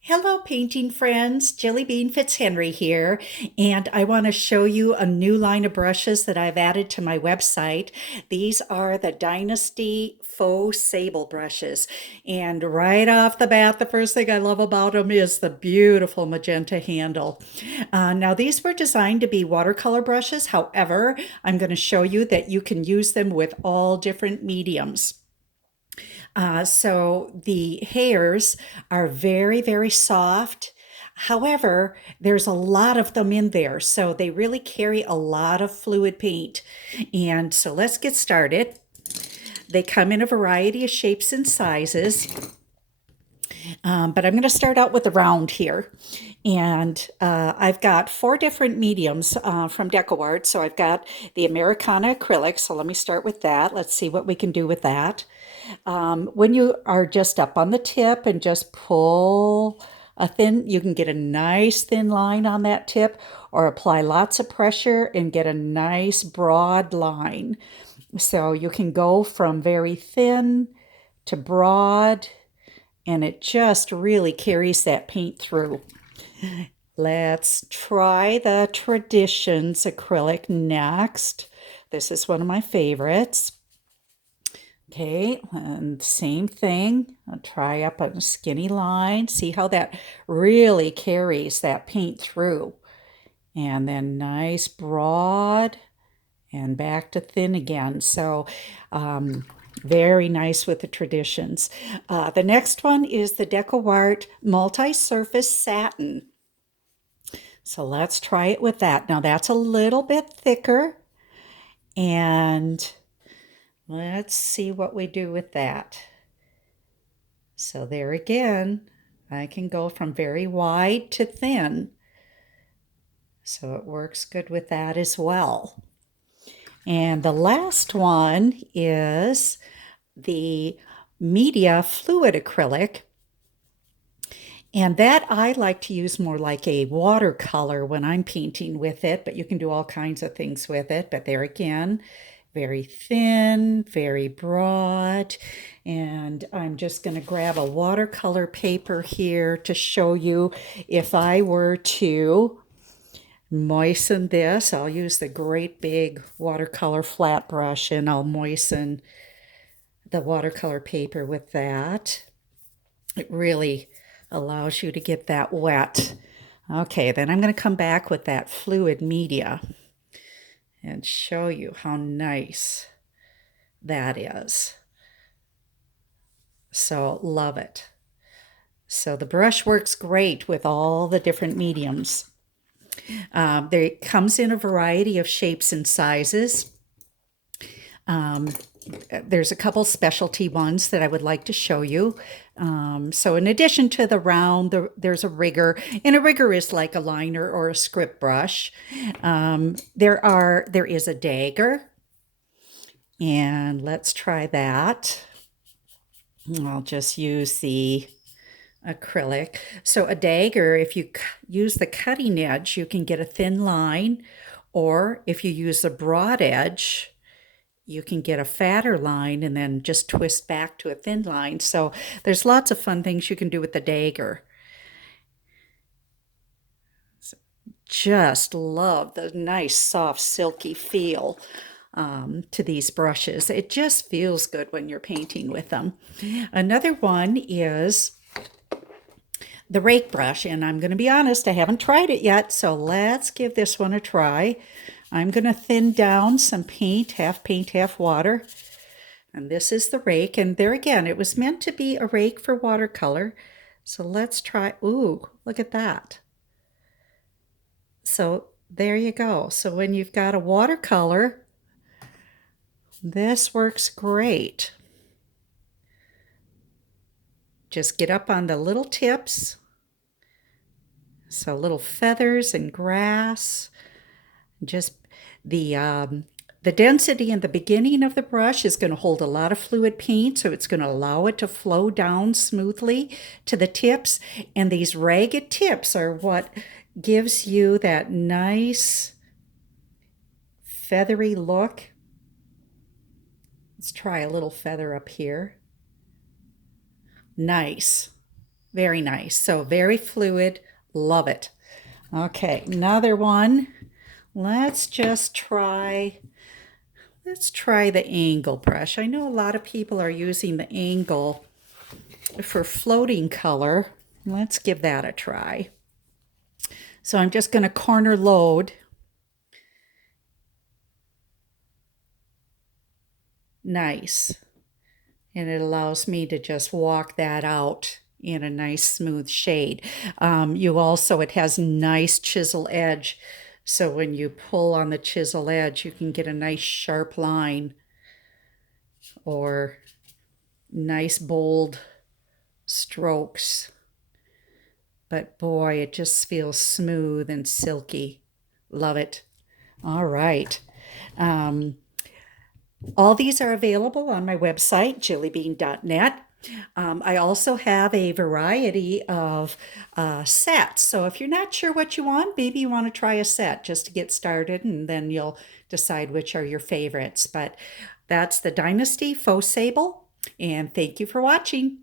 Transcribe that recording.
Hello, painting friends. Jillybean Fitzhenry here, and I want to show you a new line of brushes that I've added to my website. These are the Dynasty Faux Sable Brushes, and right off the bat, the first thing I love about them is the beautiful magenta handle. Now, these were designed to be watercolor brushes. However, I'm going to show you that you can use them with all different mediums. So the hairs are very, very soft. However, there's a lot of them in there, so they really carry a lot of fluid paint. And so let's get started. They come in a variety of shapes and sizes, but I'm going to start out with the round here. And I've got four different mediums from DecoArt. So I've got the Americana acrylic. So let me start with that. Let's see what we can do with that. When you are just up on the tip and just pull you can get a nice thin line on that tip, or apply lots of pressure and get a nice broad line. So you can go from very thin to broad, and it just really carries that paint through. Let's try the Traditions acrylic next. This is one of my favorites. Okay, and same thing. I'll try up a skinny line. See how that really carries that paint through. And then nice broad and back to thin again. So very nice with the Traditions. The next one is the DecoArt Multi-Surface Satin. So let's try it with that. Now that's a little bit thicker, and let's see what we do with that. So there again, I can go from very wide to thin. So it works good with that as well. And the last one is the Media Fluid Acrylic. And that I like to use more like a watercolor when I'm painting with it, but you can do all kinds of things with it. But there again, very thin, very broad. And I'm just going to grab a watercolor paper here to show you if I were to moisten this. I'll use the great big watercolor flat brush, and I'll moisten the watercolor paper with that. It really allows you to get that wet. Okay, then I'm going to come back with that fluid media and show you how nice that is. So love it. So the brush works great with all the different mediums. It comes in a variety of shapes and sizes. There's a couple specialty ones that I would like to show you. So in addition to the round, there's a rigger, and a rigger is like a liner or a script brush. There is a dagger, and let's try that. I'll just use the acrylic. So a dagger, if you use the cutting edge, you can get a thin line, or if you use the broad edge, you can get a fatter line and then just twist back to a thin line. So there's lots of fun things you can do with the dagger. Just love the nice, soft, silky feel to these brushes. It just feels good when you're painting with them. Another one is the rake brush, and I'm going to be honest, I haven't tried it yet, so let's give this one a try. I'm going to thin down some paint, half water. And this is the rake. And there again, it was meant to be a rake for watercolor. So let's try, ooh, look at that. So there you go. So when you've got a watercolor, this works great. Just get up on the little tips. So little feathers and grass. Just the density in the beginning of the brush is going to hold a lot of fluid paint, so it's going to allow it to flow down smoothly to the tips. And these ragged tips are what gives you that nice feathery look. Let's try a little feather up here. Nice. Very nice. So very fluid. Love it. Okay, another one. Let's just try, let's try the angle brush. I know a lot of people are using the angle for floating color. Let's give that a try. So I'm just going to corner load. Nice. And it allows me to just walk that out in a nice smooth shade. It has nice chisel edge. So when you pull on the chisel edge, you can get a nice sharp line or nice bold strokes. But boy, it just feels smooth and silky. Love it. All right. All these are available on my website, jillybean.net. I also have a variety of sets. So if you're not sure what you want, maybe you want to try a set just to get started, and then you'll decide which are your favorites. But that's the Dynasty Faux Sable, and thank you for watching.